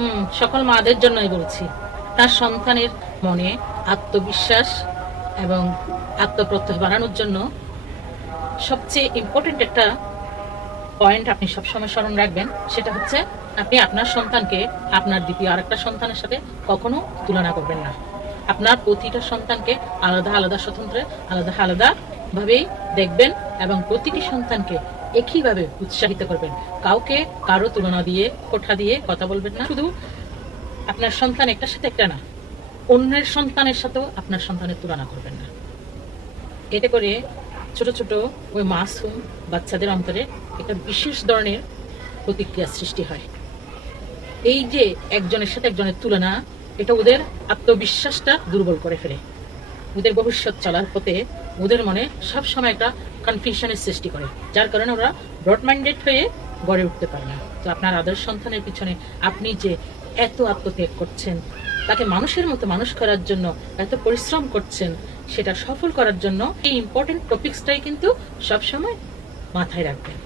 হুম, সকল মাদের জন্যই বলছি। তার সন্তানের মনে আত্মবিশ্বাস এবং আত্মপ্রত্যয় বাড়ানোর জন্য সবচেয়ে ইম্পর্টেন্ট একটা পয়েন্ট আপনি সবসময় স্মরণ রাখবেন, সেটা হচ্ছে আপনি আপনার সন্তানকে আপনার দ্বিতীয় আরেকটা সন্তানের সাথে কখনো তুলনা করবেন না। আপনার প্রতিটা সন্তানকে আলাদা আলাদা স্বতন্ত্রে আলাদা আলাদা ভাবেই দেখবেন এবং প্রতিটি সন্তানকে একইভাবে উৎসাহিত করবেন। কাউকে কারও তুলনা দিয়ে, কোঠা দিয়ে কথা বলবেন না। শুধু আপনার সন্তান একটার সাথে একটা না, অন্যের সন্তানের সাথেও আপনার সন্তানের তুলনা করবেন না। এতে করে ছোট ছোট ওই মাসুম বাচ্চাদের অন্তরে একটা বিশেষ ধরনের প্রতিক্রিয়া সৃষ্টি হয়। এই যে একজনের সাথে একজনের তুলনা, এটা ওদের আত্মবিশ্বাসটা দুর্বল করে ফেলে। ওদের ভবিষ্যৎ চলার পথে ওদের মনে সব সময় একটা কনফিউশনের সৃষ্টি করে, যার কারণে ওরা ব্রড মাইন্ডেড হয়ে গড়ে উঠতে পারে না। তো আপনার আদর্শ সন্তানের পিছনে আপনি যে এত আত্মত্যাগ করছেন, তাকে মানুষের মতো মানুষ করার জন্য এত পরিশ্রম করছেন, সেটা সফল করার জন্য এই ইম্পর্টেন্ট টপিকসটাই কিন্তু সবসময় মাথায় রাখবেন।